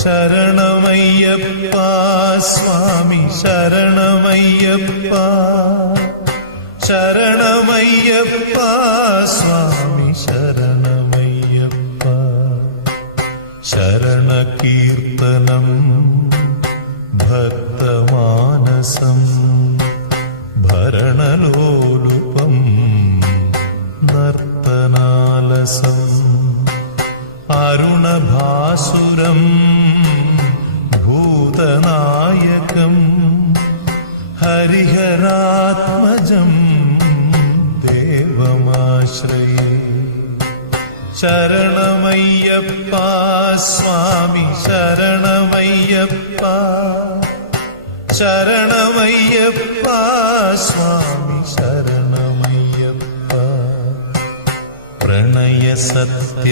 ശരണമയ്യപ്പ സ്വാമി ശരണമയ്യപ്പ ശരണമയ്യപ്പ സ്വാമി ശരണമയ്യപ്പ ശരണകീർത്തനം ഭക്തമാനസം ഭരണലോലുപം നർത്തനാലസം അരുണഭാസുരം ഭൂതനായകം ഹരിഹരാത്മജം ദേവമാശ്രയേ ശരണമയ്യപ്പ സ്വാമി ശരണമയ്യപ്പ ശരണമയ്യപ്പ സ്വാമി ശരണമയ്യപ്പ പ്രണയ സത്യ